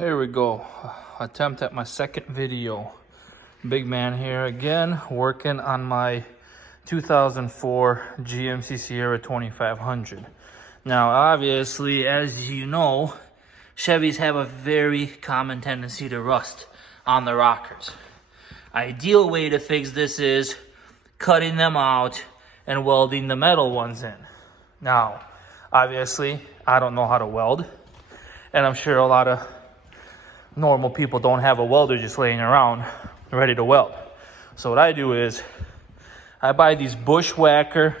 Here we go. Attempt at my second video. Big man here again, working on my 2004 GMC Sierra 2500. Now, obviously, as you know, Chevys have a very common tendency to rust on the rockers. Ideal way to fix this is cutting them out and welding the metal ones in. Now, obviously, I don't know how to weld, and I'm sure a lot of normal people don't have a welder just laying around ready to weld. So what I do is I buy these bushwhacker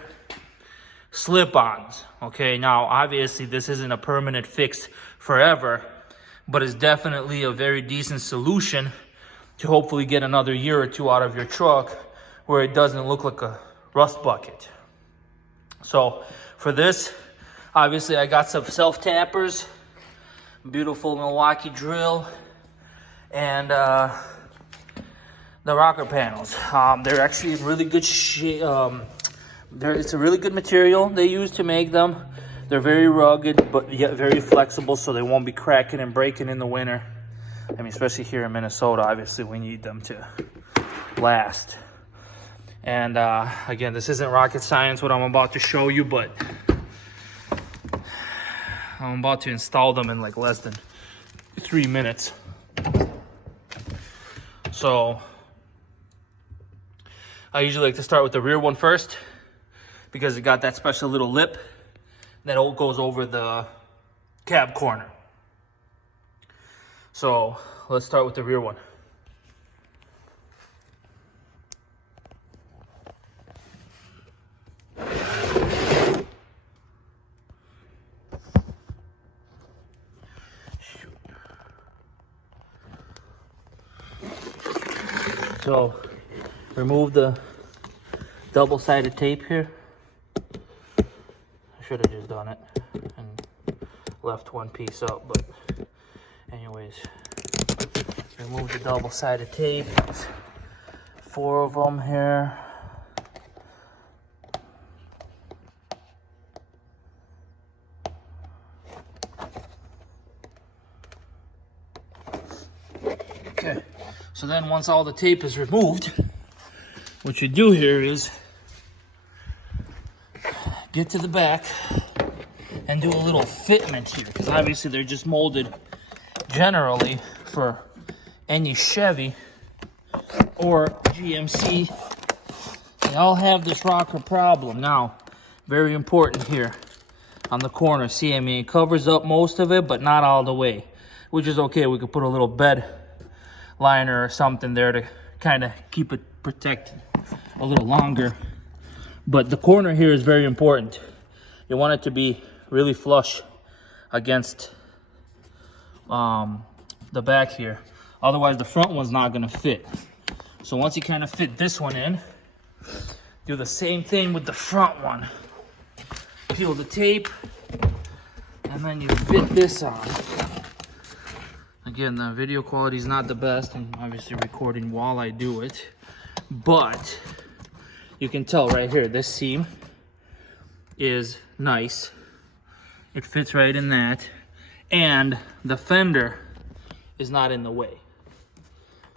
slip-ons. Okay, now obviously this isn't a permanent fix forever, but it's definitely a very decent solution to hopefully get another year or two out of your truck where it doesn't look like a rust bucket. So for this, obviously I got some self-tappers, beautiful Milwaukee drill, and the rocker panels. They're actually in really good shape. It's a really good material they use to make them. They're very rugged, but yet very flexible, so they won't be cracking and breaking in the winter. I mean, especially here in Minnesota, obviously we need them to last. And again, this isn't rocket science what I'm about to show you, but I'm about to install them in like less than 3 minutes. So I usually like to start with the rear one first because it got that special little lip that goes over the cab corner. So let's start with the rear one. So remove the double-sided tape here. I should have just done it and left one piece up, but anyways, remove the double-sided tape. There's 4 of them here. Okay, so then once all the tape is removed, what you do here is get to the back and do a little fitment here, because obviously they're just molded generally for any Chevy or GMC. They all have this rocker problem. Now, very important here on the corner. See, I mean, it covers up most of it, but not all the way, which is okay. We could put a little bed liner or something there to kind of keep it protected a little longer. But the corner here is very important. You want it to be really flush against the back here. Otherwise, the front one's not going to fit. So once you kind of fit this one in, do the same thing with the front one. Peel the tape, and then you fit this on. Again, the video quality is not the best. I'm obviously recording while I do it, but you can tell right here, this seam is nice. It fits right in that, and the fender is not in the way.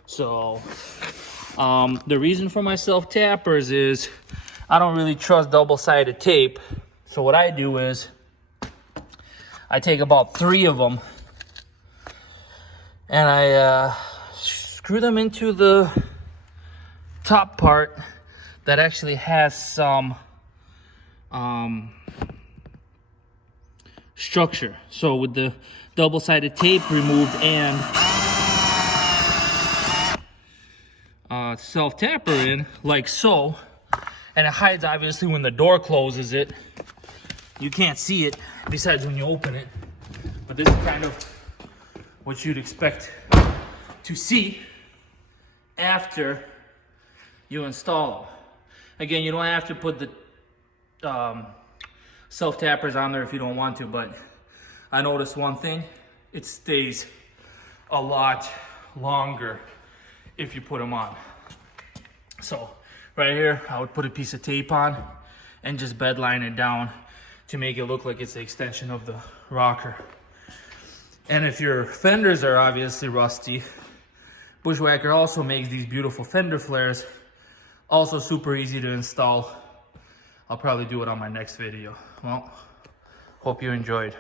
So the reason for my self-tappers is I don't really trust double-sided tape. So what I do is I take about 3 of them and I screw them into the top part that actually has some structure. So with the double-sided tape removed and self-tapper in, like so, and it hides obviously when the door closes it. You can't see it besides when you open it, but this is kind of what you'd expect to see after you install them. Again, you don't have to put the self-tappers on there if you don't want to, but I noticed one thing: it stays a lot longer if you put them on. So right here, I would put a piece of tape on and just bed line it down to make it look like it's the extension of the rocker. And if your fenders are obviously rusty, Bushwhacker also makes these beautiful fender flares. Also super easy to install. I'll probably do it on my next video. Well, hope you enjoyed.